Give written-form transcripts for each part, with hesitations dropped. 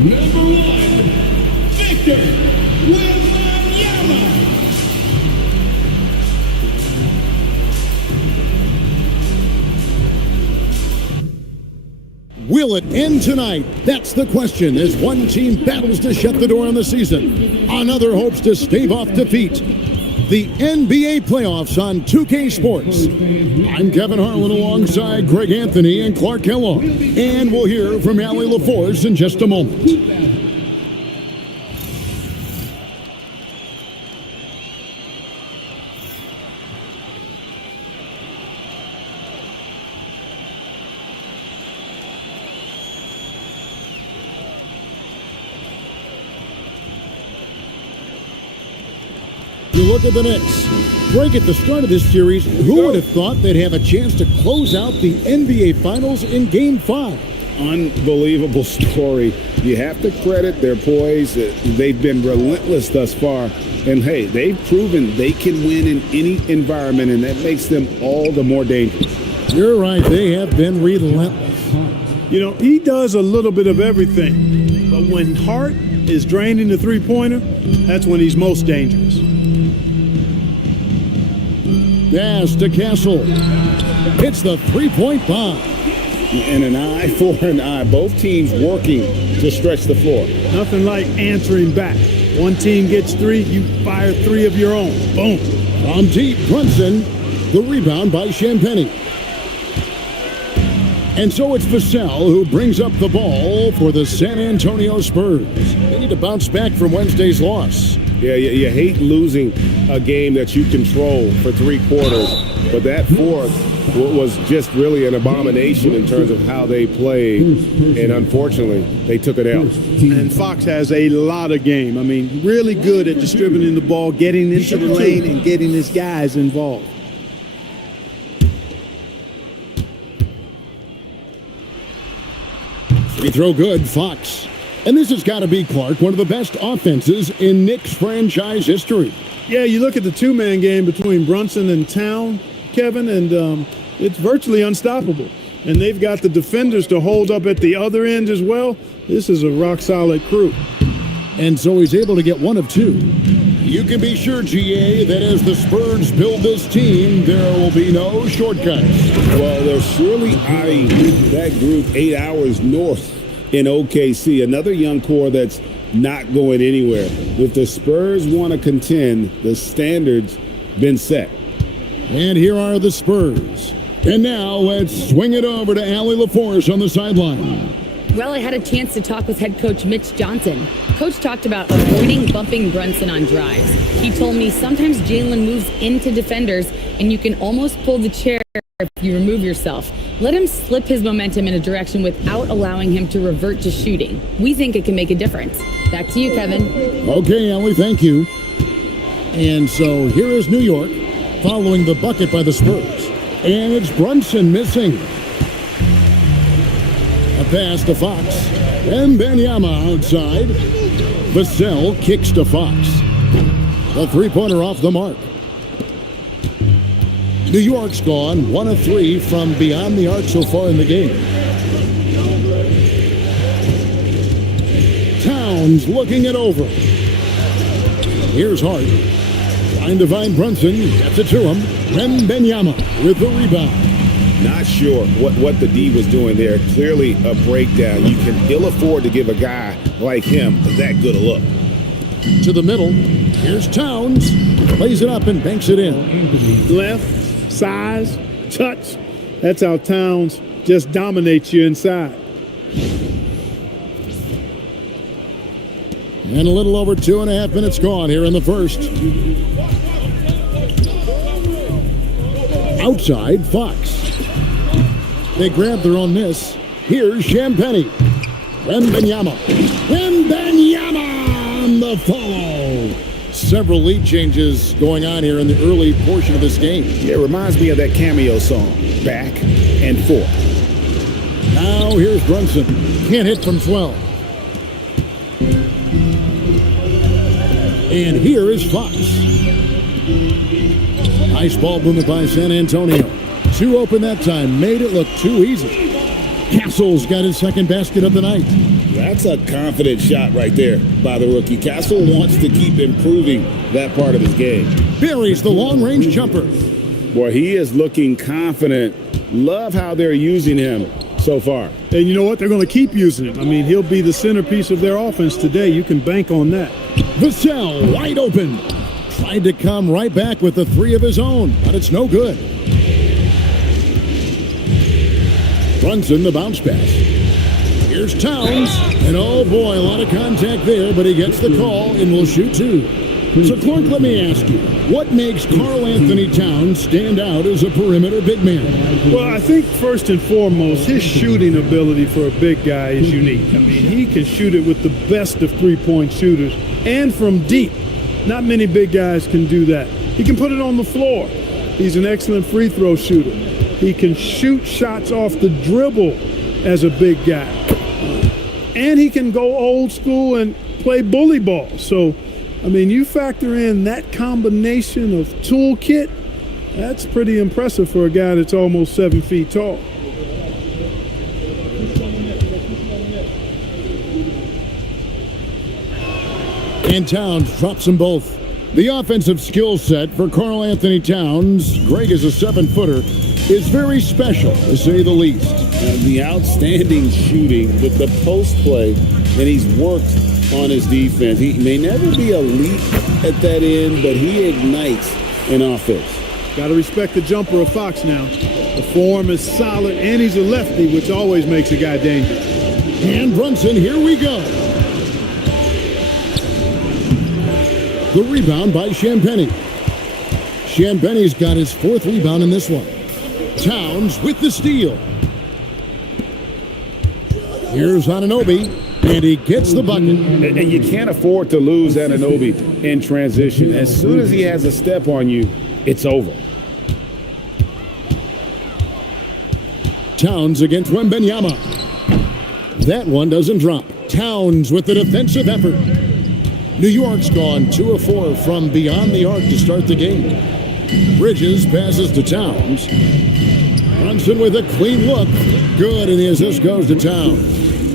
Number 1, Victor Wembanyama. Will it end tonight? That's the question as one team battles to shut the door on the season. Another hopes to stave off defeat. The NBA playoffs on 2K Sports. I'm Kevin Harlan alongside Greg Anthony and Clark Kellogg. And we'll hear from Allie LaForce in just a moment. You look at the Knicks. Greg, at the start of this series, who would have thought they'd have a chance to close out the NBA Finals in Game 5? Unbelievable story. You have to credit their poise. They've been relentless thus far. And, hey, they've proven they can win in any environment, and that makes them all the more dangerous. You're right. They have been relentless. You know, he does a little bit of everything. But when Hart is draining the three-pointer, that's when he's most dangerous. Pass to Castle. Hits the three-point bomb. And an eye for an eye. Both teams working to stretch the floor. Nothing like answering back. One team gets 3, you fire 3 of your own. Boom. From deep, Brunson. The rebound by Champagnie. And so it's Vassell who brings up the ball for the San Antonio Spurs. They need to bounce back from Wednesday's loss. Yeah, you hate losing a game that you control for 3 quarters, but that fourth was just really an abomination in terms of how they played, and unfortunately, they took it out. And Fox has a lot of game. I mean, really good at distributing the ball, getting into the lane, and getting his guys involved. Free throw good, Fox. And this has got to be, Clark, one of the best offenses in Knicks franchise history. Yeah, you look at the two-man game between Brunson and Town, Kevin, and it's virtually unstoppable. And they've got the defenders to hold up at the other end as well. This is a rock-solid crew. And so he's able to get 1 of 2. You can be sure, GA, that as the Spurs build this team, there will be no shortcuts. Well, they're surely eyeing that group 8 hours north in OKC, another young core that's not going anywhere. If the Spurs want to contend, the standard's been set. And here are the Spurs. And now let's swing it over to Allie LaForce on the sideline. Well, I had a chance to talk with head coach Mitch Johnson. Coach talked about avoiding bumping Brunson on drives. He told me sometimes Jalen moves into defenders and you can almost pull the chair if you remove yourself. Let him slip his momentum in a direction without allowing him to revert to shooting. We think it can make a difference. Back to you, Kevin. Okay, Allie, thank you. And so here is New York following the bucket by the Spurs. And it's Brunson missing. A pass to Fox. Wembanyama outside. Vassell kicks to Fox. The three-pointer off the mark. New York's gone 1 of 3 from beyond the arc so far in the game. Towns looking it over. Here's Hart. Trying to find Brunson. Gets it to him. Wembanyama with the rebound. Not sure what the D was doing there. Clearly a breakdown. You can ill afford to give a guy like him that good a look. To the middle. Here's Towns. Plays it up and banks it in. Left. Size, touch, that's how Towns just dominates you inside. And a little over 2.5 minutes gone here in the first. Outside, Fox. They grab their own miss. Here's Champagnie. Wembanyama. Wembanyama on the follow. Several lead changes going on here in the early portion of this game. Yeah, it reminds me of that cameo song, Back and Forth. Now here's Brunson. Can't hit from 12. And here is Fox. Nice ball movement by San Antonio. 2 open that time. Made it look too easy. Castle's got his second basket of the night. That's a confident shot right there by the rookie. Castle wants to keep improving that part of his game. Buries the long-range jumper. Boy, he is looking confident. Love how they're using him so far. And you know what? They're going to keep using him. I mean, he'll be the centerpiece of their offense today. You can bank on that. Vassell wide open. Tried to come right back with the three of his own, but it's no good. Brunson, the bounce pass. Here's Towns. And oh boy, a lot of contact there, but he gets the call and will shoot two. So, Clark, let me ask you, what makes Karl Anthony Towns stand out as a perimeter big man? Well, I think first and foremost, his shooting ability for a big guy is unique. I mean, he can shoot it with the best of three-point shooters and from deep. Not many big guys can do that. He can put it on the floor. He's an excellent free throw shooter. He can shoot shots off the dribble as a big guy. And he can go old school and play bully ball. So, I mean, you factor in that combination of toolkit, that's pretty impressive for a guy that's almost 7 feet tall. And Towns drops them both. The offensive skill set for Karl Anthony Towns, Greg is a 7-footer, is very special, to say the least. The outstanding shooting with the post play, and he's worked on his defense. He may never be elite at that end, but he ignites an offense. Got to respect the jumper of Fox now. The form is solid, and he's a lefty, which always makes a guy dangerous. And Brunson, here we go. The rebound by Champagnie. Champagnie's got his 4th rebound in this one. Towns with the steal. Here's Anunoby, and he gets the bucket. And you can't afford to lose Anunoby in transition. As soon as he has a step on you, it's over. Towns against Wembanyama. That one doesn't drop. Towns with the defensive effort. New York's gone 2 of 4 from beyond the arc to start the game. Bridges passes to Towns. Brunson with a clean look. Good, and the assist goes to Towns.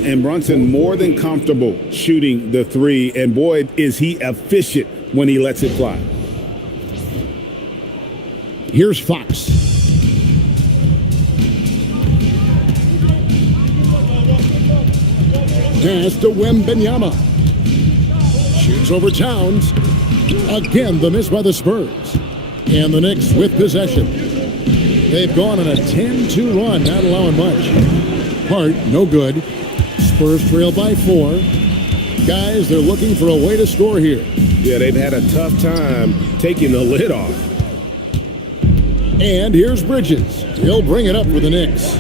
And Brunson more than comfortable shooting the three, and boy, is he efficient when he lets it fly. Here's Fox. Pass to Wembanyama. Shoots over Towns. Again, the miss by the Spurs. And the Knicks with possession. They've gone on a 10-2 run, not allowing much. Hart, no good. Spurs trail by 4. Guys, they're looking for a way to score here. Yeah, they've had a tough time taking the lid off. And here's Bridges. He'll bring it up for the Knicks.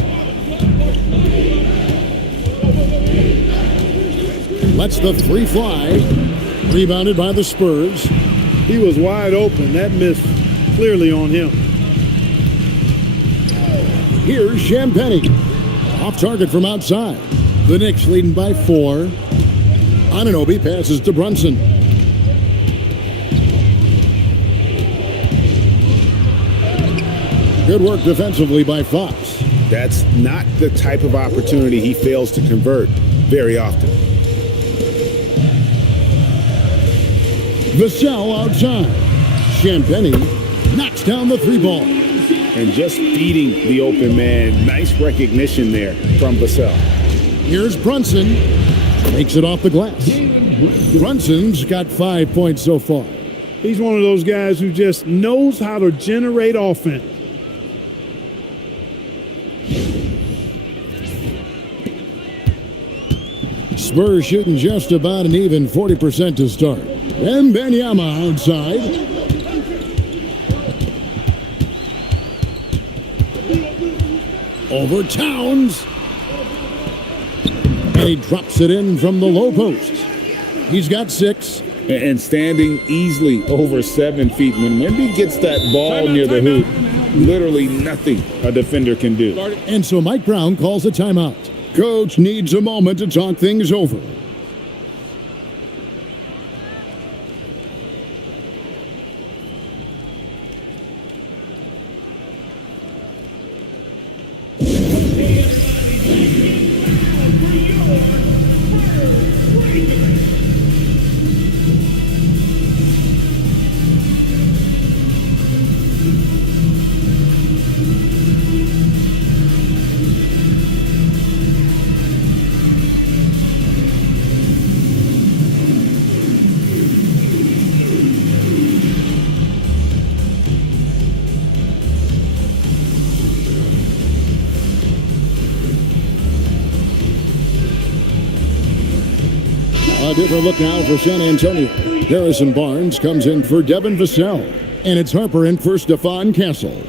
Lets the three fly. Rebounded by the Spurs. He was wide open. That miss clearly on him. Here's Champagnie. Off target from outside. The Knicks leading by 4. Anunoby passes to Brunson. Good work defensively by Fox. That's not the type of opportunity he fails to convert very often. Vassell outside. Champagnie knocks down the 3 ball. And just feeding the open man. Nice recognition there from Vassell. Here's Brunson. Takes it off the glass. Brunson's got 5 points so far. He's one of those guys who just knows how to generate offense. Spurs shooting just about an even 40% to start. Wembanyama outside. Over Towns. And he drops it in from the low post. He's got 6. And standing easily over 7 feet. When Wemby gets that ball near the hoop, literally nothing a defender can do. And so Mike Brown calls a timeout. Coach needs a moment to talk things over. A different look now for San Antonio. Harrison Barnes comes in for Devin Vassell. And it's Harper in for Stephon Castle.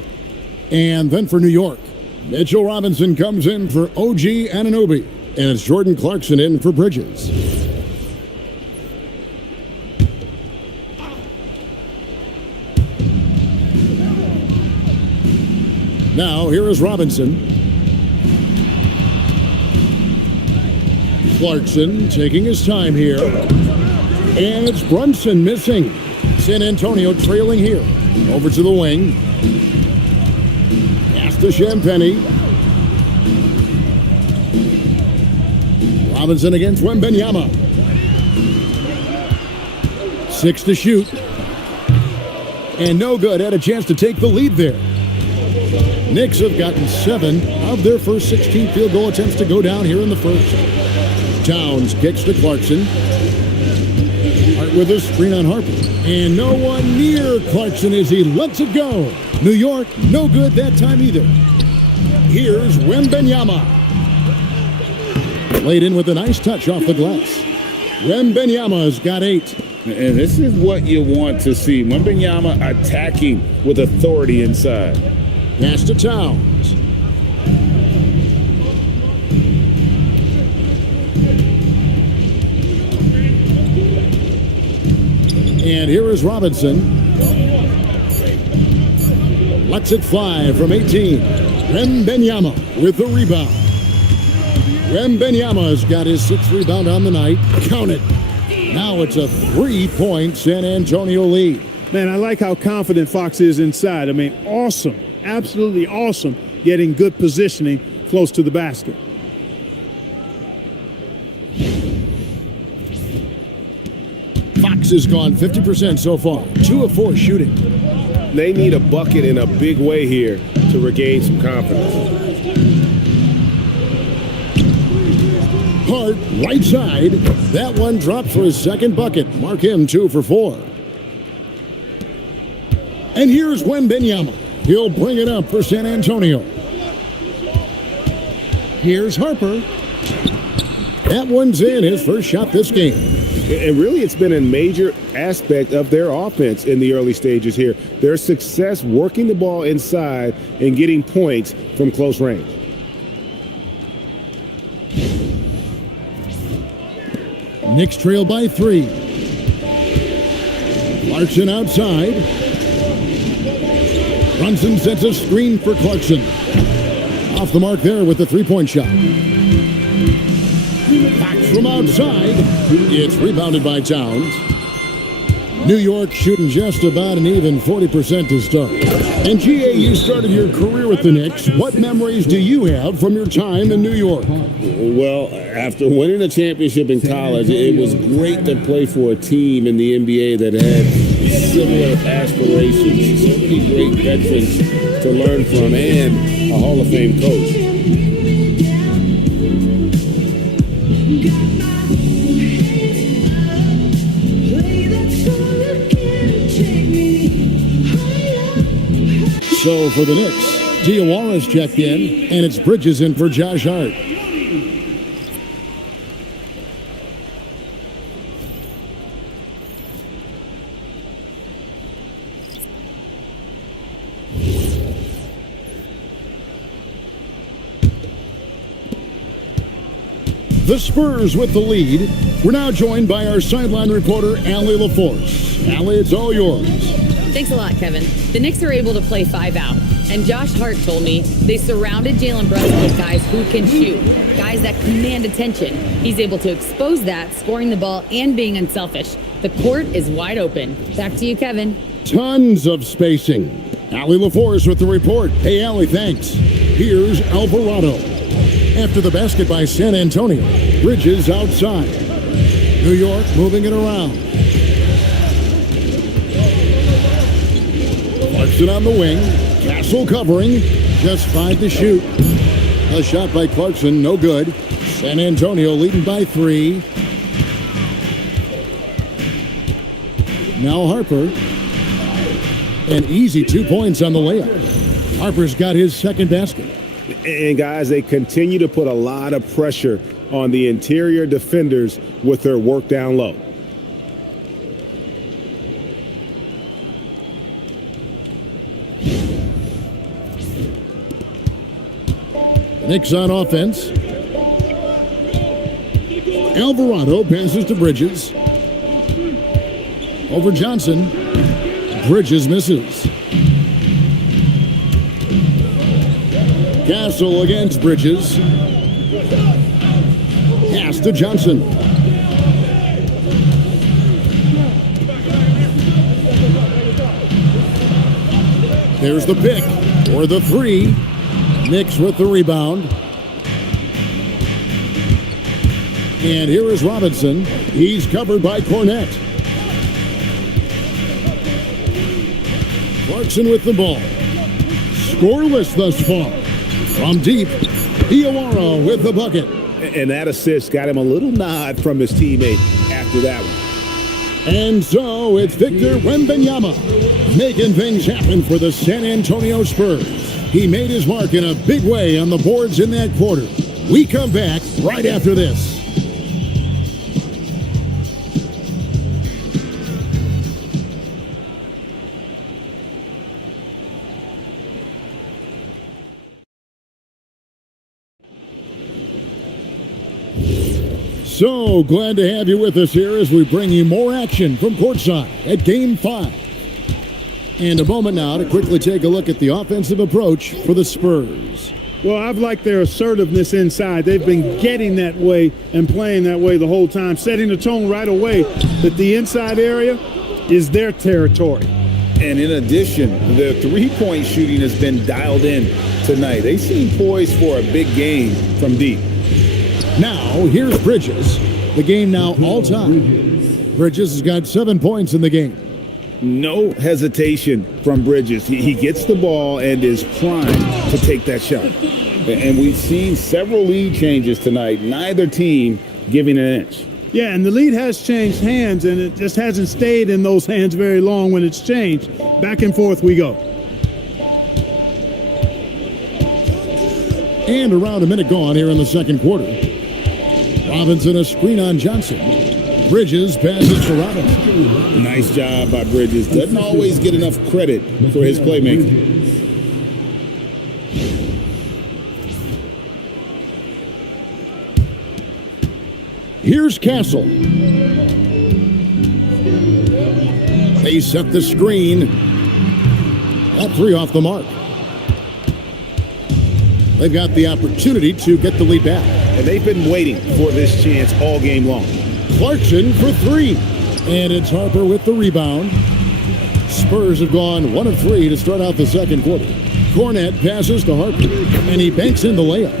And then for New York, Mitchell Robinson comes in for OG Anunoby. And it's Jordan Clarkson in for Bridges. Now, here is Robinson. Clarkson taking his time here. And it's Brunson missing. San Antonio trailing here. Over to the wing. Pass to Champagny. Robinson against Wembanyama. 6 to shoot. And no good. Had a chance to take the lead there. Knicks have gotten 7 of their first 16 field goal attempts to go down here in the first. Towns kicks to Clarkson. Hart with a screen on Harper. And no one near Clarkson as he lets it go. New York, no good that time either. Here's Wembanyama. Laid in with a nice touch off the glass. Wembanyama's got 8. And this is what you want to see. Wembanyama attacking with authority inside. Pass to Towns. And here is Robinson. Lets it fly from 18. Wembanyama with the rebound. Wembanyama's got his 6th rebound on the night. Count it. Now it's a 3-point San Antonio lead. Man, I like how confident Fox is inside. I mean, awesome. Absolutely awesome. Getting good positioning close to the basket. Fox has gone 50% so far. 2 of 4 shooting. They need a bucket in a big way here to regain some confidence. Hart, right side. That one dropped for his 2nd bucket. Mark him 2 for 4. And here's Wembanyama. He'll bring it up for San Antonio. Here's Harper. That one's in, his first shot this game. And really, it's been a major aspect of their offense in the early stages here. Their success working the ball inside and getting points from close range. Knicks trail by 3. Clarkson outside. Brunson sets a screen for Clarkson. Off the mark there with the 3-point shot. Back from outside. It's rebounded by Towns. New York shooting just about an even 40% to start. And GA, you started your career with the Knicks. What memories do you have from your time in New York? Well, after winning a championship in college, it was great to play for a team in the NBA that had similar aspirations. So many great veterans to learn from and a Hall of Fame coach. So for the Knicks, Diawara's checked in, and it's Bridges in for Josh Hart. The Spurs with the lead. We're now joined by our sideline reporter, Allie LaForce. Allie, it's all yours. Thanks a lot, Kevin. The Knicks are able to play 5 out. And Josh Hart told me they surrounded Jalen Brunson with guys who can shoot, guys that command attention. He's able to expose that, scoring the ball and being unselfish. The court is wide open. Back to you, Kevin. Tons of spacing. Allie LaForce with the report. Hey, Allie, thanks. Here's Alvarado. After the basket by San Antonio. Bridges outside. New York moving it around. Clarkson on the wing. Castle covering. Just 5 to shoot. A shot by Clarkson, no good. San Antonio leading by 3. Now Harper. An easy 2 points on the layup. Harper's got his 2nd basket. And guys, they continue to put a lot of pressure on the interior defenders with their work down low. Knicks on offense. Alvarado passes to Bridges. Over Johnson. Bridges misses. Castle against Bridges. Pass to Johnson. There's the pick or the three. Knicks with the rebound. And here is Robinson. He's covered by Cornette. Clarkson with the ball. Scoreless thus far. From deep, Diawara with the bucket. And that assist got him a little nod from his teammate after that one. And so it's Victor Wembanyama making things happen for the San Antonio Spurs. He made his mark in a big way on the boards in that quarter. We come back right after this. So glad to have you with us here as we bring you more action from courtside at Game 5. And a moment now to quickly take a look at the offensive approach for the Spurs. Well, I've liked their assertiveness inside. They've been getting that way and playing that way the whole time, setting the tone right away that the inside area is their territory. And in addition, the three-point shooting has been dialed in tonight. They seem poised for a big game from deep. Now, here's Bridges. The game now all-time. Bridges has got 7 points in the game. No hesitation from Bridges. He gets the ball and is primed to take that shot. And we've seen several lead changes tonight, neither team giving an inch. Yeah, and the lead has changed hands, and it just hasn't stayed in those hands very long when it's changed. Back and forth we go. And around a minute gone here in the second quarter. Robinson a screen on Johnson. Bridges passes to Robinson. Nice job by Bridges. Doesn't always get enough credit for his playmaking. Here's Castle. They set the screen. That three off the mark. They've got the opportunity to get the lead back. And they've been waiting for this chance all game long. Clarkson for three. And it's Harper with the rebound. Spurs have gone 1 of 3 to start out the second quarter. Cornette passes to Harper, and he banks in the layup.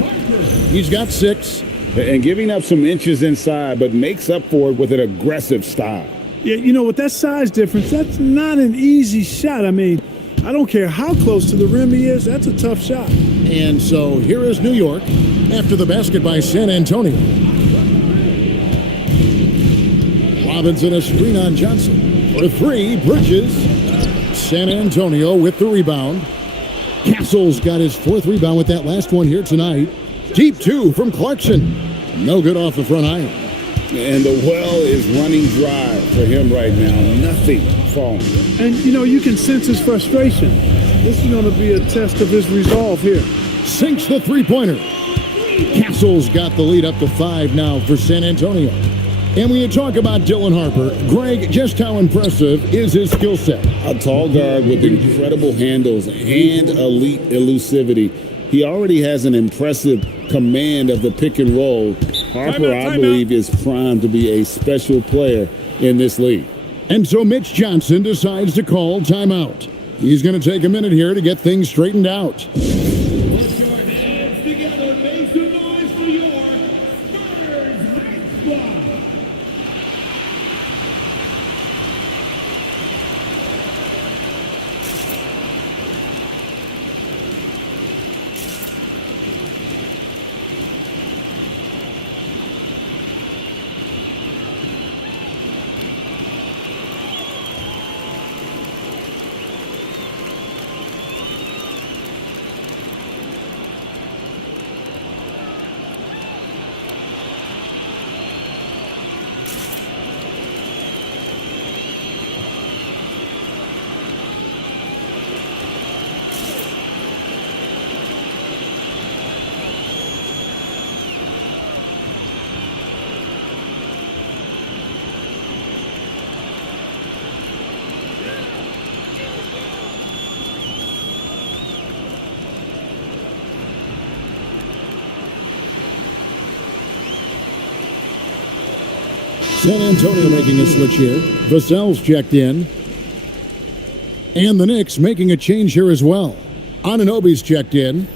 He's got 6. And giving up some inches inside, but makes up for it with an aggressive style. Yeah, you know, with that size difference, that's not an easy shot. I mean, I don't care how close to the rim he is, that's a tough shot. And so here is New York after the basket by San Antonio. Robinson a screen on Johnson. For 3, Bridges. San Antonio with the rebound. Castle's got his 4th rebound with that last one here tonight. Deep 2 from Clarkson. No good off the front iron. And the well is running dry for him right now. Nothing falling. And, you know, you can sense his frustration. This is going to be a test of his resolve here. Sinks the three-pointer. Castle's got the lead up to 5 now for San Antonio. And when you talk about Dylan Harper, Greg, just how impressive is his skill set? A tall guard with incredible handles and elite elusivity. He already has an impressive command of the pick and roll. Harper, I believe, is primed to be a special player in this league. And so Mitch Johnson decides to call timeout. He's going to take a minute here to get things straightened out. Put your hands together and make some noise for your Spurs baseball. San Antonio making a switch here. Vassell's checked in. And the Knicks making a change here as well. Anunoby's checked in.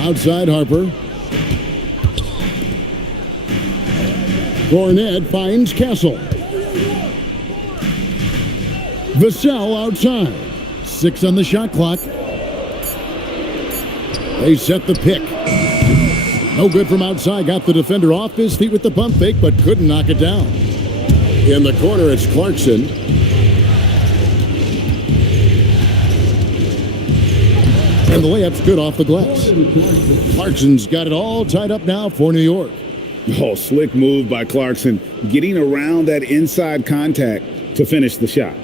Outside Harper. Cornet finds Castle. Vassell outside. 6 on the shot clock. They set the pick. No good from outside. Got the defender off his feet with the pump fake, but couldn't knock it down. In the corner, it's Clarkson. And the layup's good off the glass. Clarkson's got it all tied up now for New York. Oh, slick move by Clarkson, getting around that inside contact to finish the shot.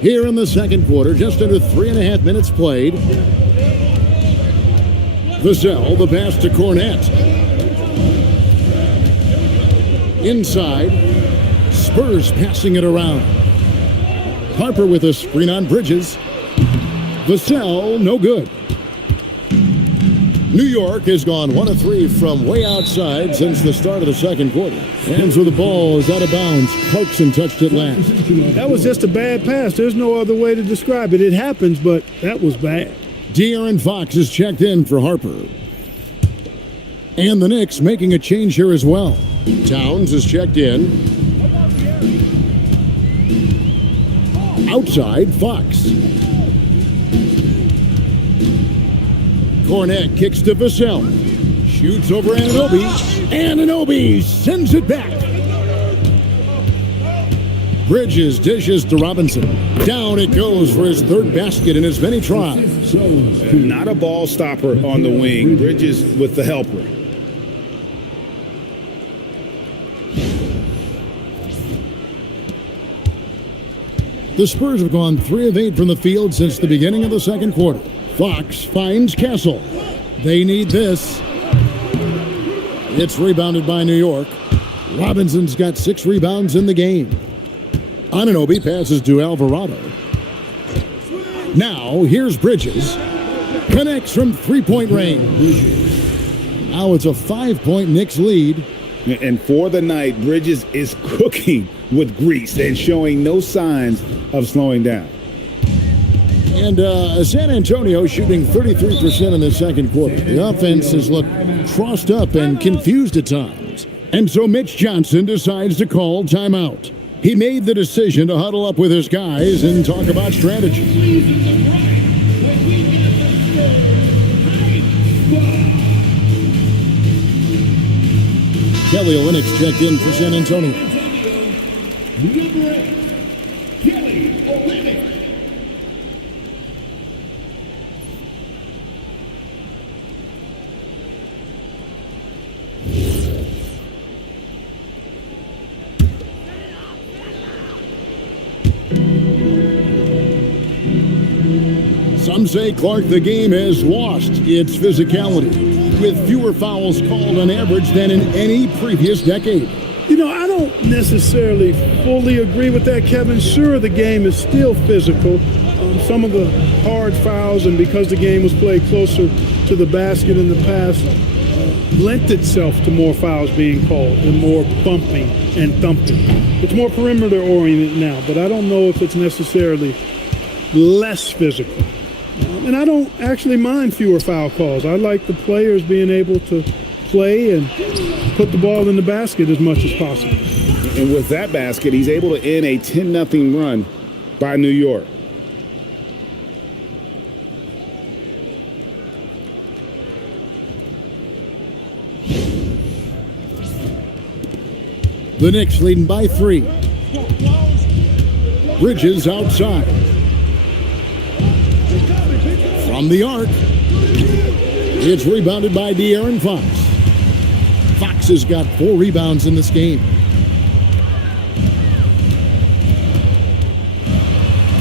Here in the second quarter, just under 3.5 minutes played. Vassell, the pass to Cornet. Inside, Spurs passing it around. Harper with a screen on Bridges. Vassell, no good. New York has gone 1 of 3 from way outside since the start of the second quarter. Hands with the ball is out of bounds. Clarkson touched it last. That was just a bad pass. There's no other way to describe it. It happens, but that was bad. De'Aaron Fox is checked in for Harper. And the Knicks making a change here as well. Towns is checked in. Outside, Fox. Cornet kicks to Vassell. Shoots over Anunoby. Anunoby sends it back. Bridges dishes to Robinson. Down it goes for his third basket in as many tries. Not a ball stopper on the wing. Bridges with the helper. The Spurs have gone 3 of 8 from the field since the beginning of the second quarter. Fox finds Castle. They need this. It's rebounded by New York. Robinson's got 6 rebounds in the game. Anunoby passes to Alvarado. Now, here's Bridges. Connects from three-point range. Now it's a 5-point Knicks lead. And for the night, Bridges is cooking with grease and showing no signs of slowing down. And San Antonio shooting 33% in the second quarter. The offense has looked crossed up and confused at times. And so Mitch Johnson decides to call timeout. He made the decision to huddle up with his guys and talk about strategy. Kelly Olynyk checked in for San Antonio. Kelly Olynyk. Some say, Clark, the game has lost its physicality, with fewer fouls called on average than in any previous decade. You know, I don't necessarily fully agree with that, Kevin. Sure, the game is still physical. Some of the hard fouls, and because the game was played closer to the basket in the past, lent itself to more fouls being called and more bumping and thumping. It's more perimeter oriented now, but I don't know if it's necessarily less physical. And I don't actually mind fewer foul calls. I like the players being able to play and put the ball in the basket as much as possible. And with that basket, he's able to end a 10-0 run by New York. The Knicks leading by 3. Bridges outside. From the arc. It's rebounded by De'Aaron Fox. Fox has got 4 rebounds in this game.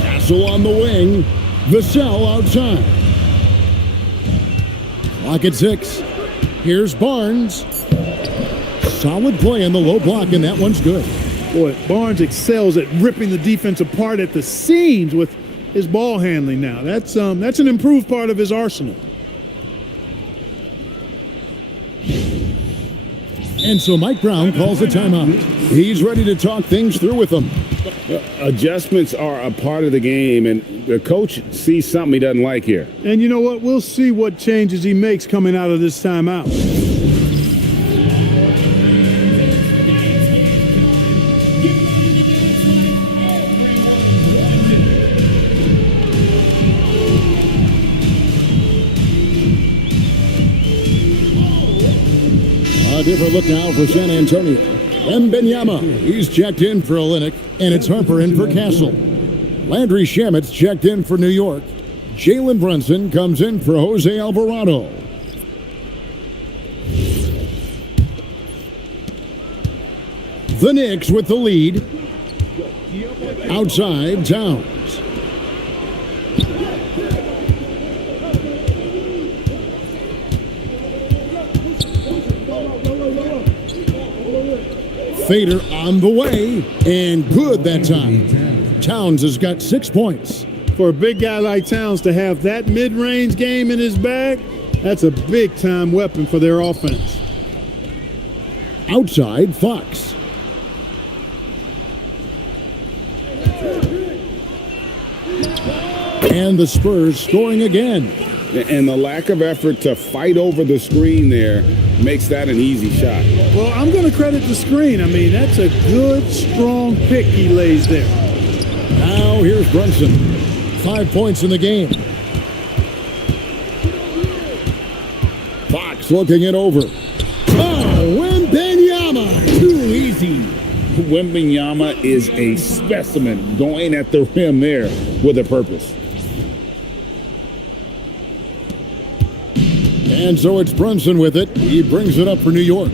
Castle on the wing. Vassell outside. Clock at 6. Here's Barnes. Solid play in the low block, and that one's good. Boy, Barnes excels at ripping the defense apart at the seams with his ball handling now. That's an improved part of his arsenal. And so Mike Brown calls a timeout. He's ready to talk things through with them. Adjustments are a part of the game, and the coach sees something he doesn't like here. And you know what? We'll see what changes he makes coming out of this timeout. A different look now for San Antonio. Wembanyama, he's checked in for Olynyk, and it's Harper in for Castle. Landry Shamet's checked in for New York. Jalen Brunson comes in for Jose Alvarado. The Knicks with the lead. Outside, Towns. Fader on the way, and good that time. Towns has got 6 points. For a big guy like Towns to have that mid-range game in his bag, that's a big-time weapon for their offense. Outside, Fox. And the Spurs scoring again. And the lack of effort to fight over the screen there makes that an easy shot. Well, I'm going to credit the screen. I mean, that's a good, strong pick he lays there. Now here's Brunson. 5 points in the game. Fox looking it over. Oh, Wembanyama. Too easy. Wembanyama is a specimen going at the rim there with a purpose. And so it's Brunson with it. He brings it up for New York.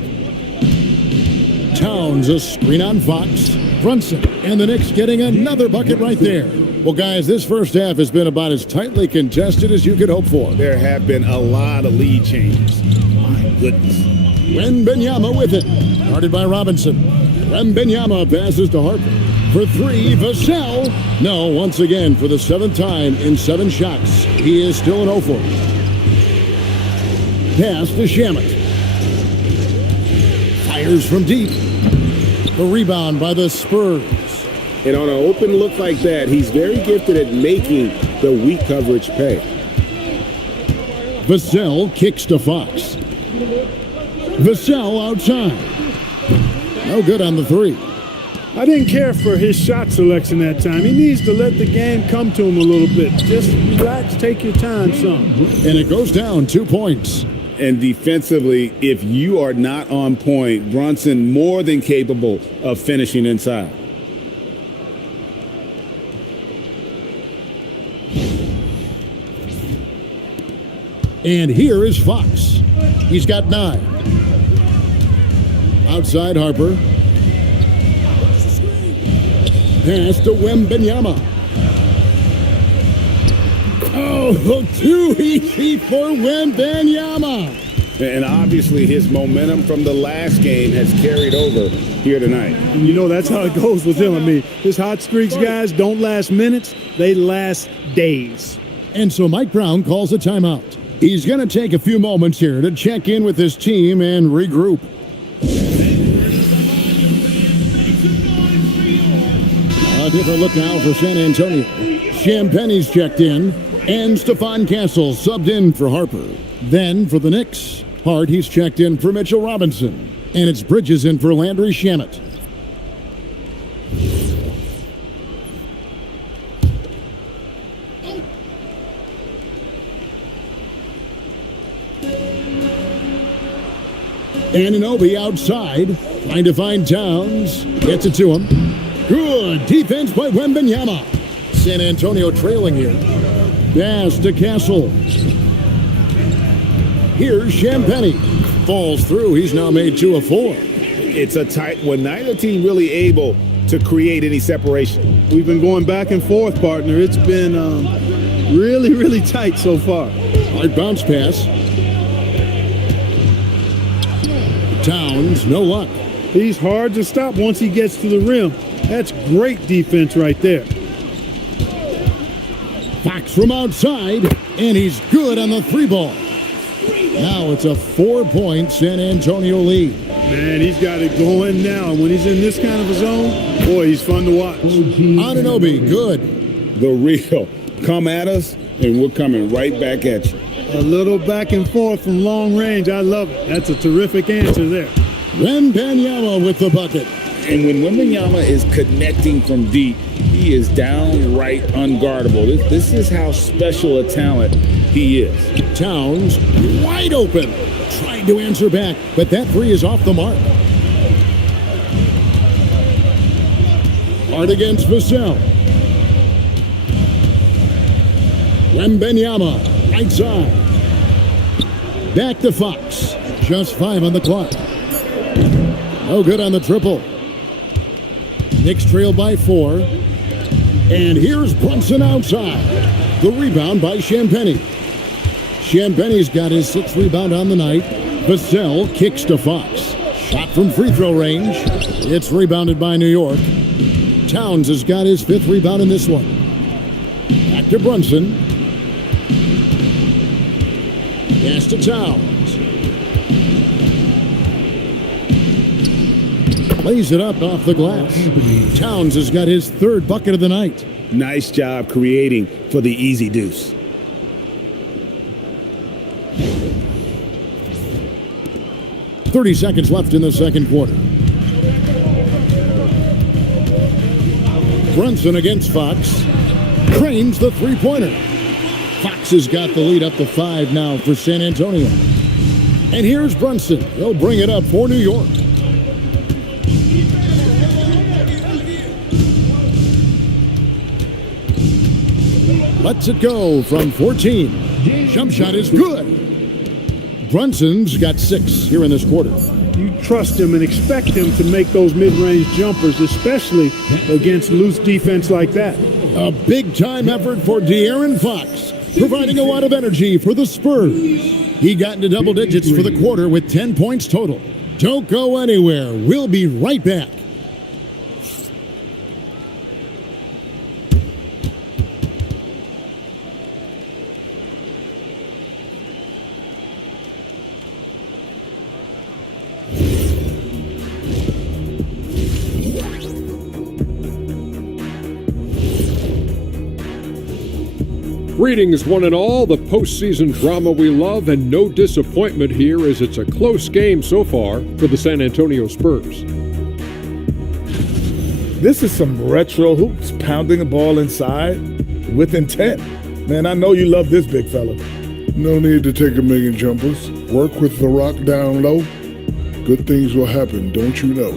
Towns, a screen on Fox. Brunson, and the Knicks getting another bucket right there. Well, guys, this first half has been about as tightly contested as you could hope for. There have been a lot of lead changes. My goodness. Wembanyama with it. Guarded by Robinson. Wembanyama passes to Harper. For 3, Vassell. No, once again, for the 7th time in 7 shots. He is still an 0 for. Pass to Shamet. Fires from deep. The rebound by the Spurs. And on an open look like that, he's very gifted at making the weak coverage pay. Vassell kicks to Fox. Vassell outside. No good on the 3. I didn't care for his shot selection that time. He needs to let the game come to him a little bit. Just relax, take your time some. And it goes down 2 points. And defensively, if you are not on point, Brunson more than capable of finishing inside. And here is Fox. He's got 9. Outside Harper. Pass to Wembanyama. Oh, too easy for Wembanyama. And obviously his momentum from the last game has carried over here tonight. And you know that's how it goes with him. I mean, his hot streaks, guys, don't last minutes. They last days. And so Mike Brown calls a timeout. He's going to take a few moments here to check in with his team and regroup. A different look now for San Antonio. Champagne's checked in, and Stephon Castle subbed in for Harper. Then for the Knicks, Hart, he's checked in for Mitchell Robinson. And it's Bridges in for Landry Shamet. Anunoby outside, trying to find Towns. Gets it to him. Good defense by Wembanyama. San Antonio trailing here. Pass to Castle. Here's Champagne. Falls through. He's now made 2 of 4. It's a tight one. Neither team really able to create any separation. We've been going back and forth, partner. It's been really, really tight so far. Hard bounce pass. Towns, no luck. He's hard to stop once he gets to the rim. That's great defense right there. Fox from outside, and he's good on the 3-ball. Now it's a 4-point San Antonio lead. Man, he's got it going now. When he's in this kind of a zone, boy, he's fun to watch. Anunoby, good. The real. Come at us, and we're coming right back at you. A little back and forth from long range. I love it. That's a terrific answer there. Wembanyama with the bucket. And when Wembanyama is connecting from deep, he is downright unguardable. This is how special a talent he is. Towns, wide open. Tried to answer back, but that 3 is off the mark. Hard against Vassell. Wembanyama, right side. Back to Fox. Just 5 on the clock. No good on the triple. Knicks trail by 4. And here's Brunson outside. The rebound by Champagnie. Champagnie's got his 6th rebound on the night. Vassell kicks to Fox. Shot from free throw range. It's rebounded by New York. Towns has got his 5th rebound in this one. Back to Brunson. Pass to Towns. Lays it up off the glass. Towns has got his 3rd bucket of the night. Nice job creating for the easy deuce. .30 seconds left in the second quarter. Brunson against Fox. Cranes the 3-pointer. Fox has got the lead up to 5 now for San Antonio. And here's Brunson. He'll bring it up for New York. Lets it go from 14. Jump shot is good. Brunson's got 6 here in this quarter. You trust him and expect him to make those mid-range jumpers, especially against loose defense like that. A big-time effort for De'Aaron Fox, providing a lot of energy for the Spurs. He got into double digits for the quarter with 10 points total. Don't go anywhere. We'll be right back. Greetings, one and all. The postseason drama we love, and no disappointment here as it's a close game so far for the San Antonio Spurs. This is some retro hoops, pounding the ball inside with intent. Man, I know you love this, big fella. No need to take a million jumpers. Work with the rock down low. Good things will happen, don't you know?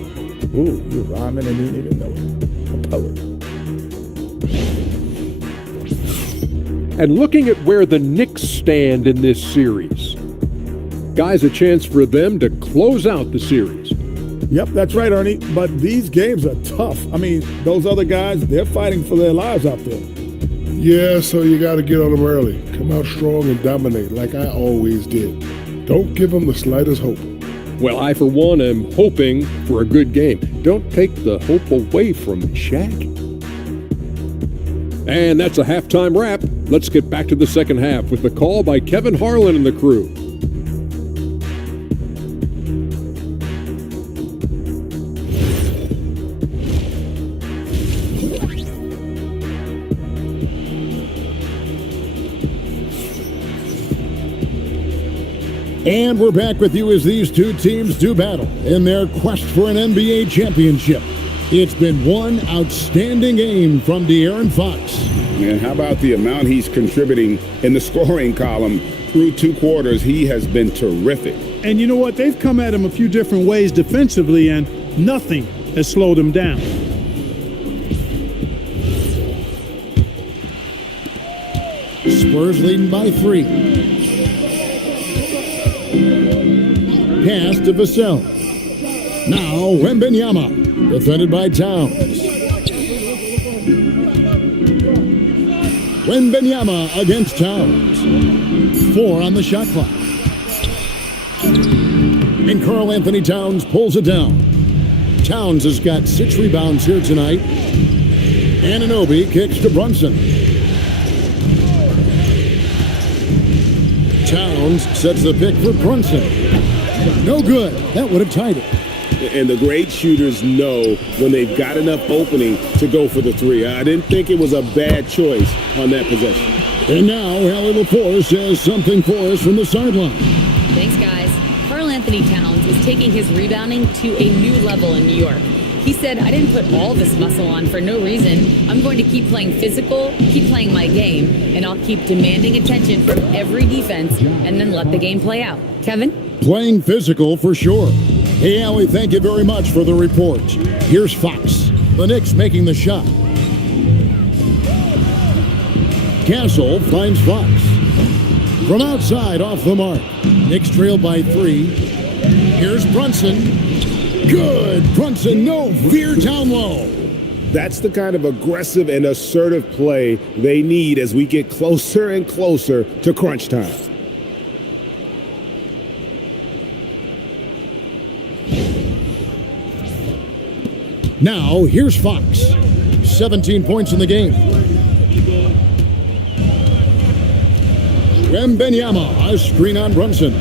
Ooh, you're rhyming and you didn't even know it. A poet. And looking at where the Knicks stand in this series, guys, a chance for them to close out the series. Yep, that's right, Ernie. But these games are tough. I mean, those other guys, they're fighting for their lives out there. Yeah, so you got to get on them early. Come out strong and dominate like I always did. Don't give them the slightest hope. Well, I, for one, am hoping for a good game. Don't take the hope away from me, Shaq. And that's a halftime wrap. Let's get back to the second half with the call by Kevin Harlan and the crew. And we're back with you as these two teams do battle in their quest for an NBA championship. It's been one outstanding game from De'Aaron Fox. And how about the amount he's contributing in the scoring column through 2 quarters? He has been terrific. And you know what? They've come at him a few different ways defensively, and nothing has slowed him down. Spurs leading by 3. Pass to Vassell. Now Wembanyama. Defended by Towns. Wembanyama against Towns. 4 on the shot clock. and Karl Anthony Towns pulls it down. Towns has got 6 rebounds here tonight. Anunoby kicks to Brunson. Towns sets the pick for Brunson. No good. That would have tied it. And the great shooters know when they've got enough opening to go for the 3. I didn't think it was a bad choice on that possession. And now Allie LaForce has something for us from the sideline. Thanks, guys. Karl Anthony Towns is taking his rebounding to a new level in New York. He said, I didn't put all this muscle on for no reason. I'm going to keep playing physical, keep playing my game, and I'll keep demanding attention from every defense and then let the game play out. Kevin? Playing physical for sure. Hey, Allie, thank you very much for the report. Here's Fox. The Knicks making the shot. Castle finds Fox. From outside, off the mark. Knicks trail by 3. Here's Brunson. Good. Brunson, no fear down low. That's the kind of aggressive and assertive play they need as we get closer and closer to crunch time. Now, here's Fox. 17 points in the game. Wembanyama, a screen on Brunson.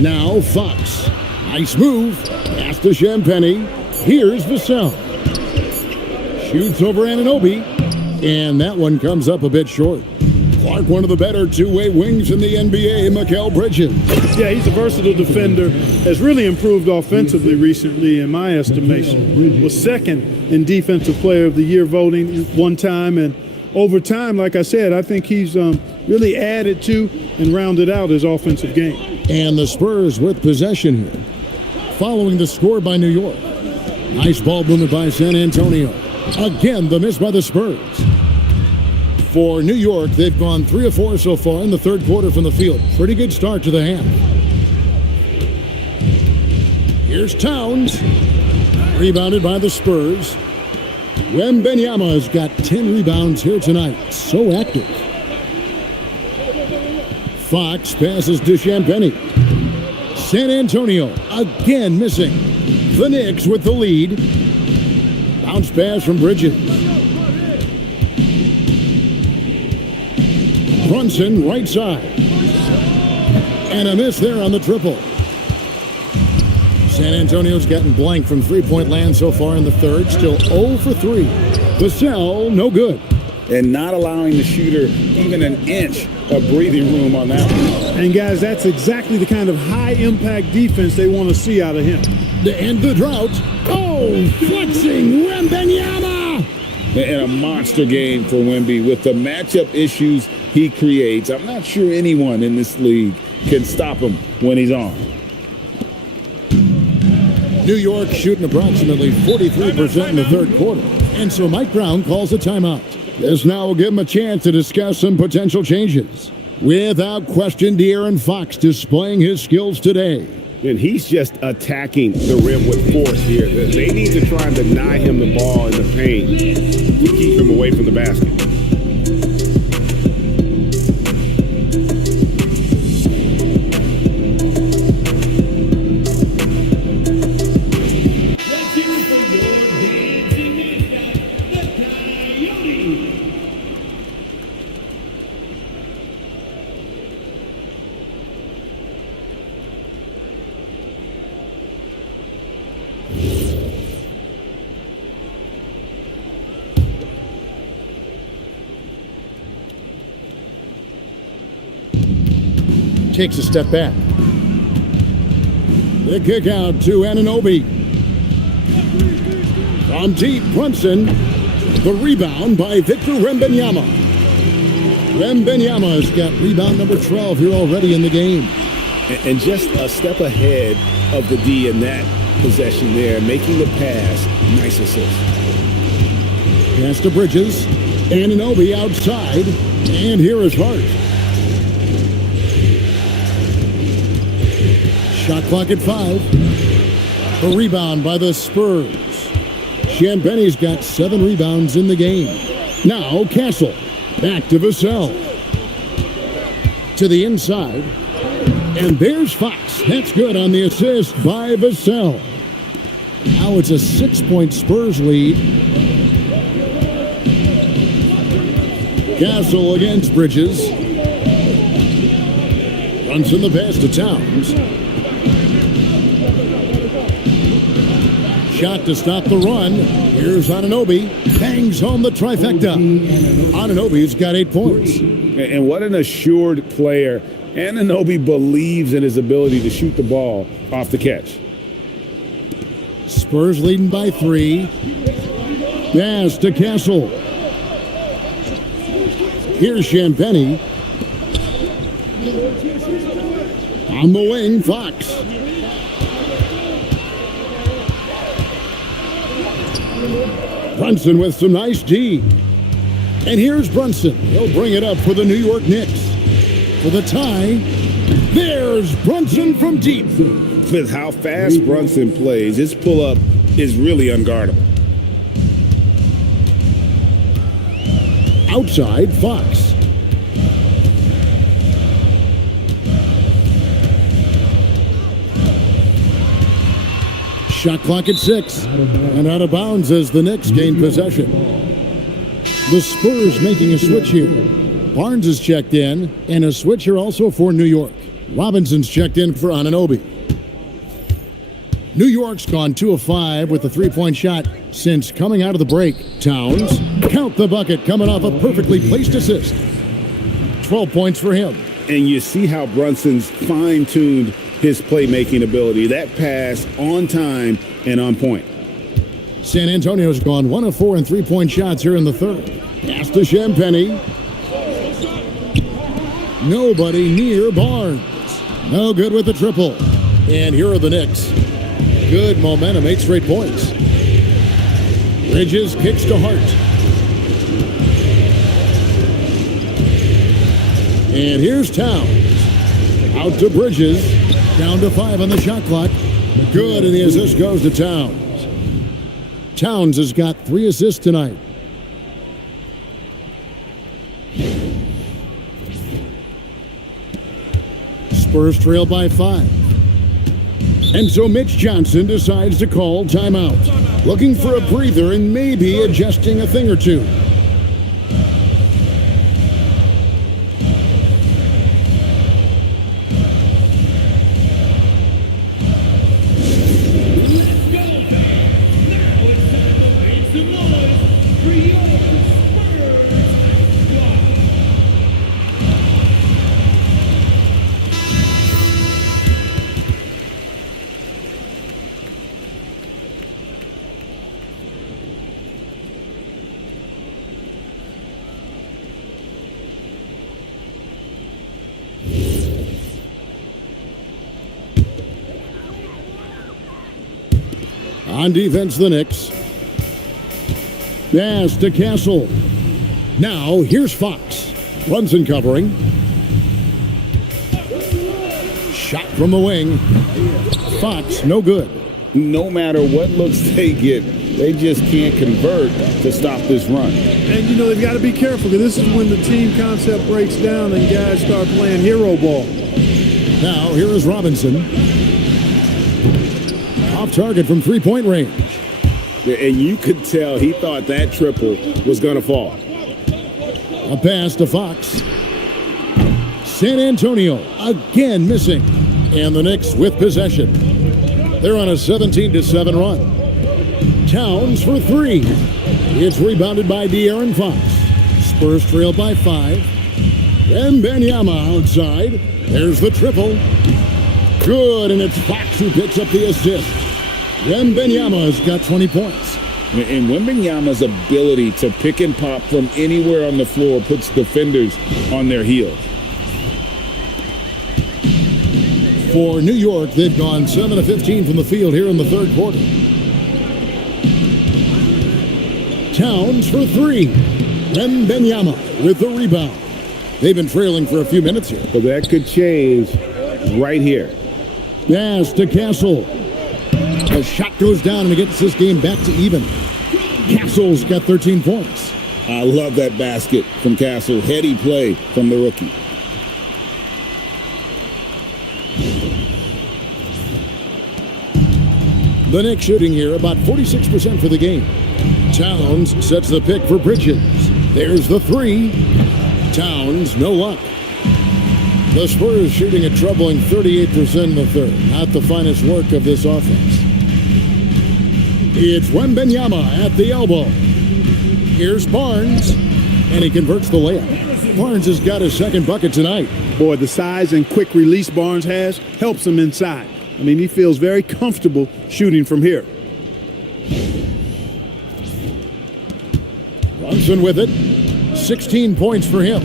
Now, Fox. Nice move. Pass to Champagnie. Here's Vassell. Shoots over Anunoby. And that one comes up a bit short. Clark, one of the better two-way wings in the NBA, Mikal Bridges. Yeah, he's a versatile defender. Has really improved offensively recently, in my estimation. Was second in Defensive Player of the Year voting one time. And over time, like I said, I think he's really added to and rounded out his offensive game. And the Spurs with possession here. Following the score by New York. Nice ball movement by San Antonio. Again, the miss by the Spurs. For New York, they've gone 3 of 4 so far in the third quarter from the field. Pretty good start to the half. Here's Towns. Rebounded by the Spurs. Wembanyama has got 10 rebounds here tonight. So active. Fox passes to Champagnie. San Antonio again missing. The Knicks with the lead. Bounce pass from Bridges. Brunson, right side. And a miss there on the triple. San Antonio's gotten blank from three-point land so far in the third. Still 0 for 3. Vassell, no good. And not allowing the shooter even an inch of breathing room on that one. And, guys, that's exactly the kind of high-impact defense they want to see out of him. To end the drought. Oh, flexing Wembanyama! And a monster game for Wemby with the matchup issues he creates. I'm not sure anyone in this league can stop him when he's on. New York shooting approximately 43% in the third quarter. And so Mike Brown calls a timeout. This now will give him a chance to discuss some potential changes. Without question, De'Aaron Fox displaying his skills today. And he's just attacking the rim with force here. They need to try and deny him the ball in the paint to keep him away from the basket. Takes a step back. The kick out to Anunoby. From deep, Brunson. The rebound by Victor Wembanyama. Wembanyama has got rebound number 12 here already in the game. And just a step ahead of the D in that possession there, making the pass. Nice assist. Pass to Bridges. Anunoby outside. And here is Hart. Shot clock at 5. The rebound by the Spurs. Champagnie's got 7 rebounds in the game. Now Castle. Back to Vassell. to the inside. And there's Fox. That's good on the assist by Vassell. Now it's a 6-point Spurs lead. Castle against Bridges. Runs in the pass to Towns. Shot to stop the run. Here's Anunoby. Bangs home the trifecta. Anunoby's got 8 points. And what an assured player. Anunoby believes in his ability to shoot the ball off the catch. Spurs leading by 3. Pass to Castle. Here's Champagnie. On the wing, Fox. Brunson with some nice D. And here's Brunson. He'll bring it up for the New York Knicks. For the tie, there's Brunson from deep. With how fast Brunson plays, his pull-up is really unguardable. Outside, Fox. Shot clock at 6. And out of bounds as the Knicks gain possession. The Spurs making a switch here. Barnes is checked in, and a switch here also for New York. Robinson's checked in for Anunoby. New York's gone 2 of 5 with a 3-point shot since coming out of the break. Towns, count the bucket, coming off a perfectly placed assist. 12 points for him. And you see how Brunson's fine-tuned his playmaking ability. That pass on time and on point. San Antonio's gone 1 of 4 in 3-point shots here in the third. Pass to Champagnie. Nobody near Barnes. No good with the triple. And here are the Knicks. Good momentum, 8 straight points. Bridges kicks to Hart. And here's Towns. Out to Bridges. Down to 5 on the shot clock. Good, and the assist goes to Towns. Towns has got 3 assists tonight. Spurs trail by 5. And so Mitch Johnson decides to call timeout. Looking for a breather and maybe adjusting a thing or two. On defense, the Knicks. Pass to Castle. Now, here's Fox. Brunson covering. Shot from the wing. Fox, no good. No matter what looks they get, they just can't convert to stop this run. And, you know, they've got to be careful because this is when the team concept breaks down and guys start playing hero ball. Now, here is Robinson. Off target from 3-point range. And you could tell he thought that triple was going to fall. A pass to Fox. San Antonio again missing. And the Knicks with possession. They're on a 17-7 run. Towns for 3. It's rebounded by De'Aaron Fox. Spurs trail by 5. And Wembanyama outside. There's the triple. Good, and it's Fox who picks up the assist. Wembanyama's got 20 points. And Wembanyama's ability to pick and pop from anywhere on the floor puts defenders on their heels. For New York, they've gone 7 of 15 from the field here in the third quarter. Towns for 3. Wembanyama with the rebound. They've been trailing for a few minutes here. But that could change right here. Pass to Castle. A shot goes down and it gets this game back to even. Castle's got 13 points. I love that basket from Castle. Heady play from the rookie. The Knicks shooting here about 46% for the game. Towns sets the pick for Bridges. There's the three. Towns, no luck. The Spurs shooting a troubling 38% in the third. Not the finest work of this offense. It's Wembanyama at the elbow. Here's Barnes, and he converts the layup. Barnes has got his second bucket tonight. Boy, the size and quick release Barnes has helps him inside. I mean, he feels very comfortable shooting from here. Brunson with it. 16 points for him.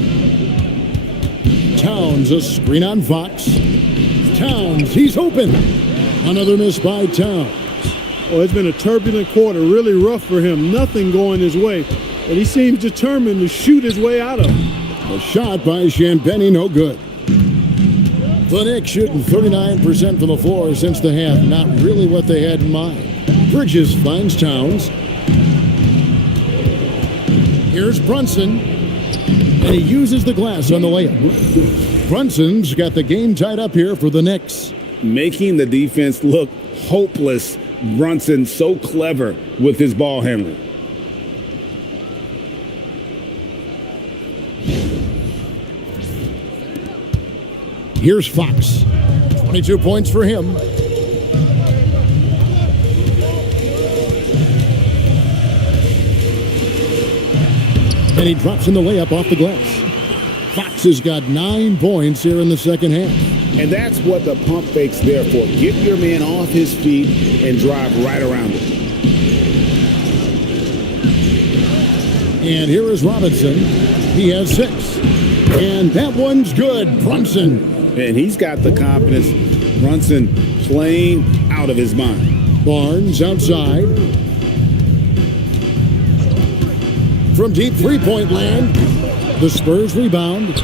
Towns, a screen on Fox. Towns, he's open. Another miss by Towns. Oh, it's been a turbulent quarter, really rough for him. Nothing going his way, but he seems determined to shoot his way out of it. A shot by Champagny, no good. The Knicks shooting 39% from the floor since the half. Not really what they had in mind. Bridges finds Towns. Here's Brunson, and he uses the glass on the layup. Brunson's got the game tied up here for the Knicks. Making the defense look hopeless. Brunson so clever with his ball handling. Here's Fox. 22 points for him. And he drops in the layup off the glass. Fox has got 9 points here in the second half. And that's what the pump fake's there for. Get your man off his feet and drive right around him. And here is Robinson. He has 6. And that one's good. Brunson. And he's got the confidence. Brunson playing out of his mind. Barnes outside. From deep three-point land, the Spurs rebound.